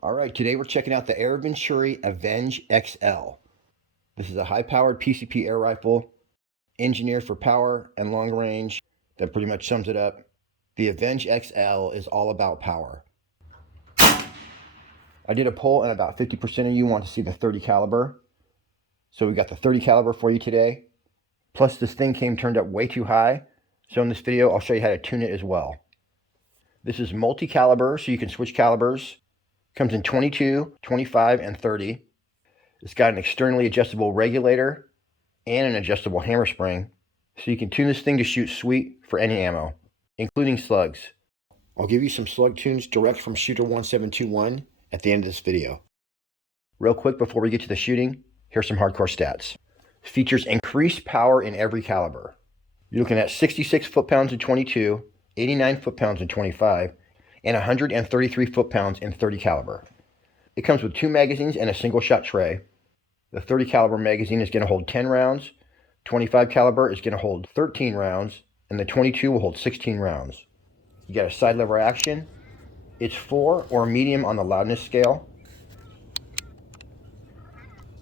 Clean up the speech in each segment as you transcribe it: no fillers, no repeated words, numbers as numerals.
All right, today we're checking out the Venturi AVENGE-XL. This is a high-powered PCP air rifle engineered for power and long range. That pretty much sums it up. The AVENGE-XL is all about power. I did a poll and about 50% of you want to see the 30 caliber. So we got the 30 caliber for you today. Plus this thing came turned up way too high. So in this video, I'll show you how to tune it as well. This is multi-caliber, so you can switch calibers. Comes in 22, 25, and 30. It's got an externally adjustable regulator and an adjustable hammer spring, so you can tune this thing to shoot sweet for any ammo, including slugs. I'll give you some slug tunes direct from Shooter 1721 at the end of this video. Real quick before we get to the shooting, here's some hardcore stats. Features increased power in every caliber. You're looking at 66 foot-pounds in 22, 89 foot-pounds in 25, and 133 foot-pounds in 30 caliber. It comes with 2 magazines and a single shot tray. The 30 caliber magazine is going to hold 10 rounds, 25 caliber is going to hold 13 rounds, and the 22 will hold 16 rounds. You got a side lever action. It's 4 or medium on the loudness scale.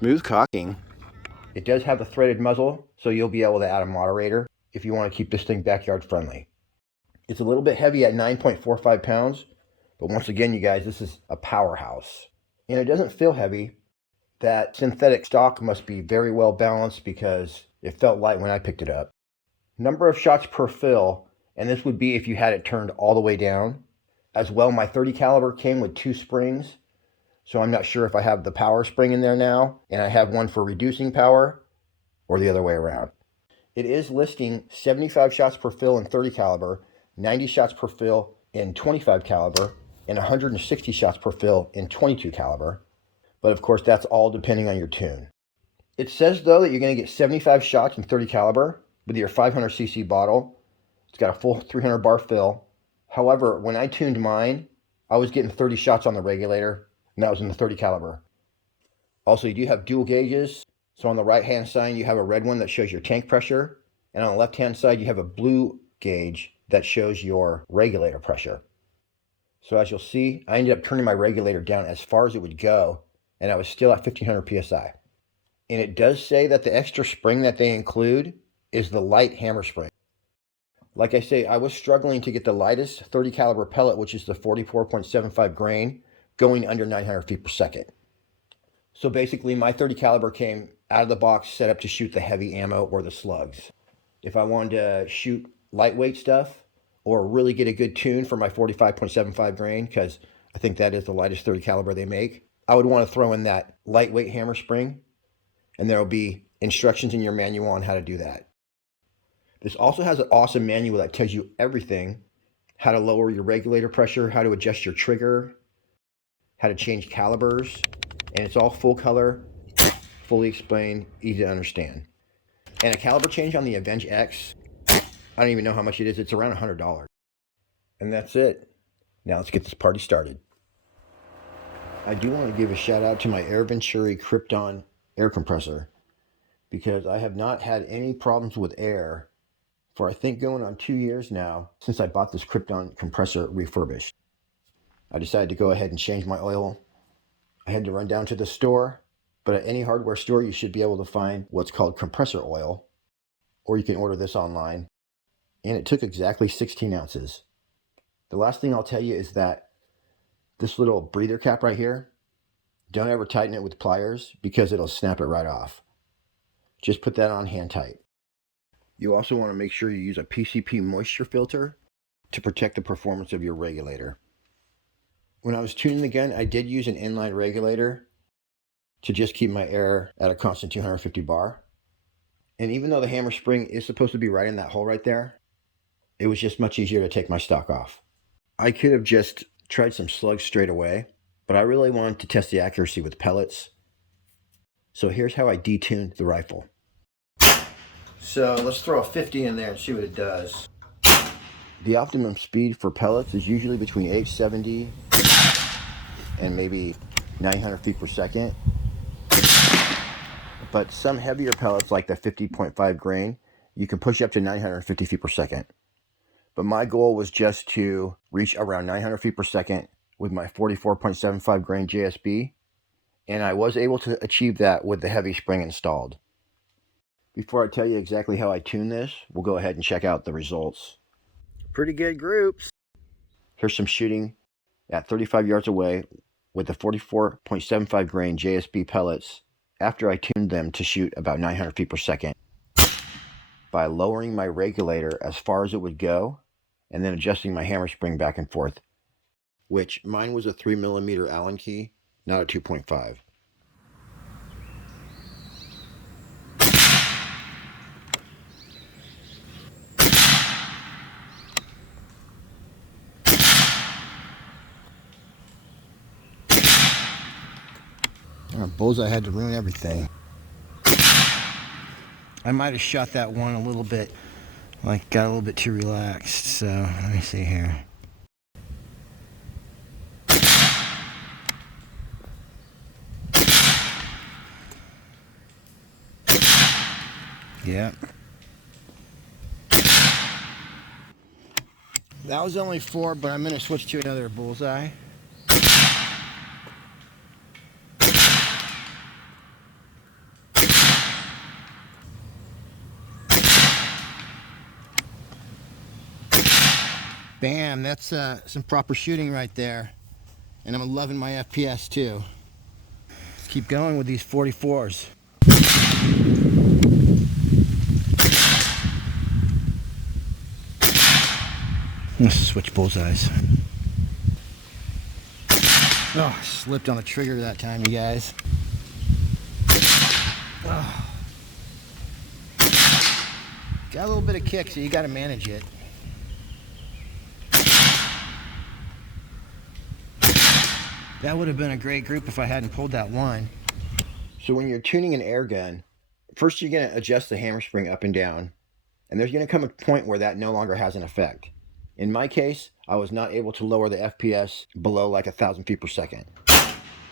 Smooth cocking. It does have a threaded muzzle, so you'll be able to add a moderator if you want to keep this thing backyard friendly. It's a little bit heavy at 9.45 pounds, but once again, you guys, this is a powerhouse. And it doesn't feel heavy. That synthetic stock must be very well balanced because it felt light when I picked it up. Number of shots per fill, and this would be if you had it turned all the way down. As well, my 30 caliber came with 2 springs, so I'm not sure if I have the power spring in there now, and I have one for reducing power, or the other way around. It is listing 75 shots per fill in 30 caliber, 90 shots per fill in 25 caliber, and 160 shots per fill in 22 caliber. But of course, that's all depending on your tune. It says though that you're going to get 75 shots in 30 caliber with your 500cc bottle. It's got a full 300 bar fill. However, when I tuned mine, I was getting 30 shots on the regulator, and that was in the 30 caliber. Also, you do have dual gauges. So on the right hand side, you have a red one that shows your tank pressure, and on the left hand side, you have a blue gauge that shows your regulator pressure. So as you'll see, I ended up turning my regulator down as far as it would go, and I was still at 1500 psi. And it does say that the extra spring that they include is the light hammer spring. Like I say, I was struggling to get the lightest 30 caliber pellet, which is the 44.75 grain, going under 900 feet per second. So basically my 30 caliber came out of the box set up to shoot the heavy ammo or the slugs. If I wanted to shoot lightweight stuff or really get a good tune for my 45.75 grain, because I think that is the lightest 30 caliber they make, I would want to throw in that lightweight hammer spring, and there will be instructions in your manual on how to do that. This also has an awesome manual that tells you everything: how to lower your regulator pressure, how to adjust your trigger, how to change calibers, and it's all full color, fully explained, easy to understand. And a caliber change on the Avenge X, I don't even know how much it is. It's around $100. And that's it. Now let's get this party started. I do want to give a shout out to my Venturi Krypton air compressor, because I have not had any problems with air for I think going on 2 years now since I bought this Krypton compressor refurbished. I decided to go ahead and change my oil. I had to run down to the store, but at any hardware store you should be able to find what's called compressor oil, or you can order this online. And it took exactly 16 ounces. The last thing I'll tell you is that this little breather cap right here, don't ever tighten it with pliers because it'll snap it right off. Just put that on hand tight. You also want to make sure you use a PCP moisture filter to protect the performance of your regulator. When I was tuning the gun, I did use an inline regulator to just keep my air at a constant 250 bar. And even though the hammer spring is supposed to be right in that hole right there, it was just much easier to take my stock off. I could have just tried some slugs straight away, but I really wanted to test the accuracy with pellets. So here's how I detuned the rifle. So let's throw a 50 in there and see what it does. The optimum speed for pellets is usually between 870 and maybe 900 feet per second. But some heavier pellets like the 50.5 grain, you can push up to 950 feet per second. But my goal was just to reach around 900 feet per second with my 44.75 grain JSB, and I was able to achieve that with the heavy spring installed. Before I tell you exactly how I tune this, we'll go ahead and check out the results. Pretty good groups. Here's some shooting at 35 yards away with the 44.75 grain JSB pellets after I tuned them to shoot about 900 feet per second by lowering my regulator as far as it would go and then adjusting my hammer spring back and forth, which mine was a 3mm Allen key, not a 2.5. Bullseye had to ruin everything. I might have shot that one a little bit, like got a little bit too relaxed, so let me see here. Yep. That was only 4, but I'm going to switch to another bullseye. Bam, that's some proper shooting right there. And I'm loving my FPS too. Let's keep going with these 44s. Let's switch bullseyes. Oh, slipped on the trigger that time, you guys. Oh. Got a little bit of kick, so you got to manage it. That would have been a great group if I hadn't pulled that one. So when you're tuning an air gun, first you're going to adjust the hammer spring up and down, and there's going to come a point where that no longer has an effect. In my case, I was not able to lower the FPS below like 1,000 feet per second.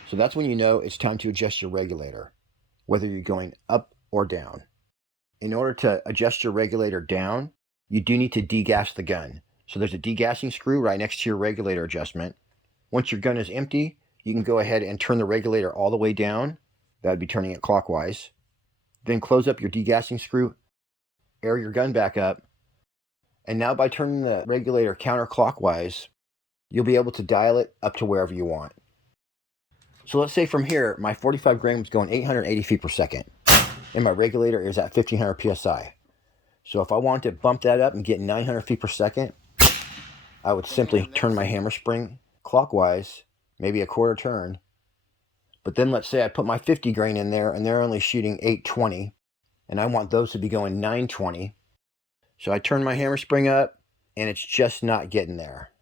So that's when you know it's time to adjust your regulator, whether you're going up or down. In order to adjust your regulator down, you do need to degas the gun. So there's a degassing screw right next to your regulator adjustment. Once your gun is empty, you can go ahead and turn the regulator all the way down. That would be turning it clockwise. Then close up your degassing screw, air your gun back up, and now by turning the regulator counterclockwise, you'll be able to dial it up to wherever you want. So let's say from here, my 45 grain is going 880 feet per second, and my regulator is at 1500 PSI. So if I want to bump that up and get 900 feet per second, I would simply turn my hammer spring clockwise, maybe a quarter turn. But then let's say I put my 50 grain in there and they're only shooting 820, and I want those to be going 920. So I turn my hammer spring up and it's just not getting there.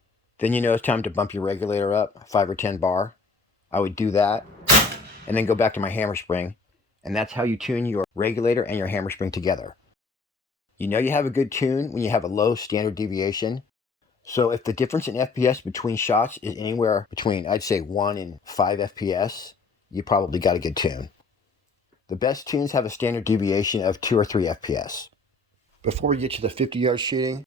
Then you know it's time to bump your regulator up 5 or 10 bar. I would do that and then go back to my hammer spring, and that's how you tune your regulator and your hammer spring together. You know you have a good tune when you have a low standard deviation. So if the difference in FPS between shots is anywhere between, I'd say, 1 and 5 FPS, you probably got a good tune. The best tunes have a standard deviation of 2 or 3 FPS. Before we get to the 50-yard shooting,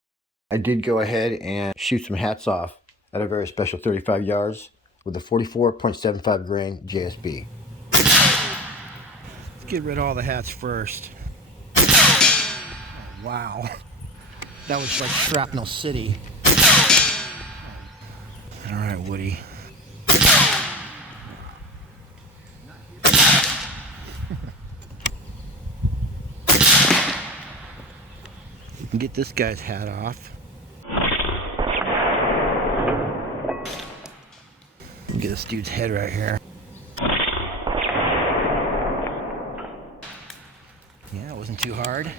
I did go ahead and shoot some hats off at a very special 35 yards with the 44.75 grain JSB. Let's get rid of all the hats first. Oh, wow. That was like Shrapnel City. All right, Woody. Get this guy's hat off. Get this dude's head right here. Yeah, it wasn't too hard.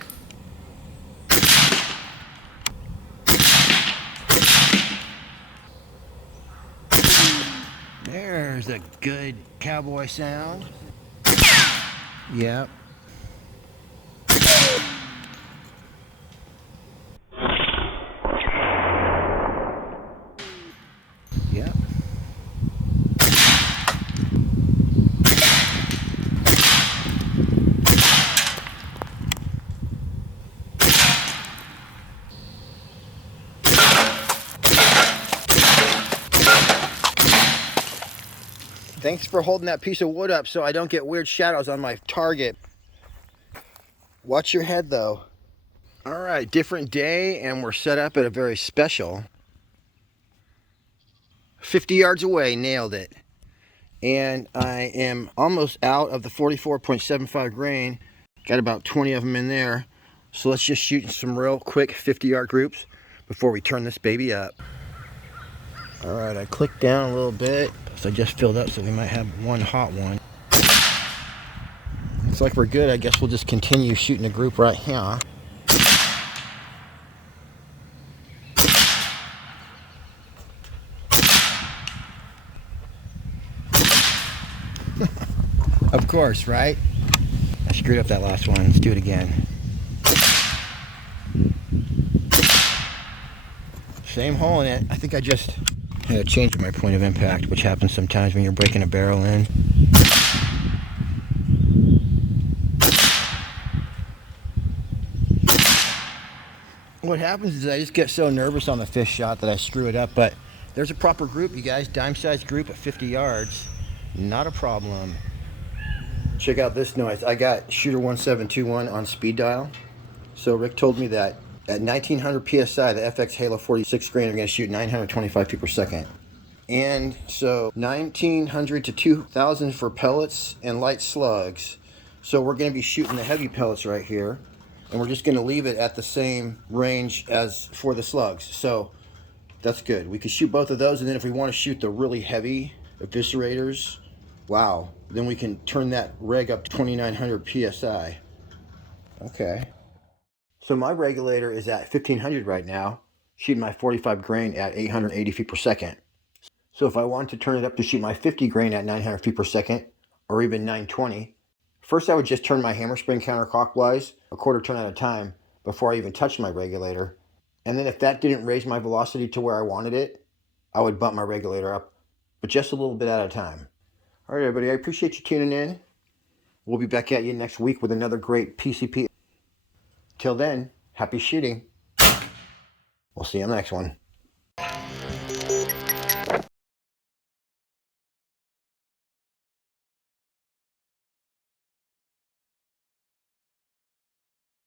There's a good cowboy sound. Yep. Yep. Thanks for holding that piece of wood up so I don't get weird shadows on my target. Watch your head though. All right, different day, and we're set up at a very special 50 yards away. Nailed it. And I am almost out of the 44.75 grain. Got about 20 of them in there. So let's just shoot some real quick 50-yard groups before we turn this baby up. All right, I clicked down a little bit because I just filled up, so we might have one hot one. Looks like we're good. I guess we'll just continue shooting a group right here. Of course, right? I screwed up that last one. Let's do it again. Same hole in it. I think I just had a change in my point of impact, which happens sometimes when you're breaking a barrel in. What happens is I just get so nervous on the fish shot that I screw it up, but there's a proper group, you guys. Dime-sized group at 50 yards. Not a problem. Check out this noise. I got shooter 1721 on speed dial. So Rick told me that at 1900 PSI, the FX Halo 46 grain are going to shoot 925 feet per second. And so 1900 to 2000 for pellets and light slugs. So we're going to be shooting the heavy pellets right here. And we're just going to leave it at the same range as for the slugs. So that's good. We could shoot both of those, and then if we want to shoot the really heavy eviscerators, wow, then we can turn that reg up to 2900 PSI. Okay. So my regulator is at 1500 right now, shooting my 45 grain at 880 feet per second. So if I wanted to turn it up to shoot my 50 grain at 900 feet per second, or even 920, first I would just turn my hammer spring counterclockwise, a quarter turn at a time, before I even touched my regulator. And then if that didn't raise my velocity to where I wanted it, I would bump my regulator up, but just a little bit at a time. All right, everybody, I appreciate you tuning in. We'll be back at you next week with another great PCP. Till then, happy shooting. We'll see you on the next one.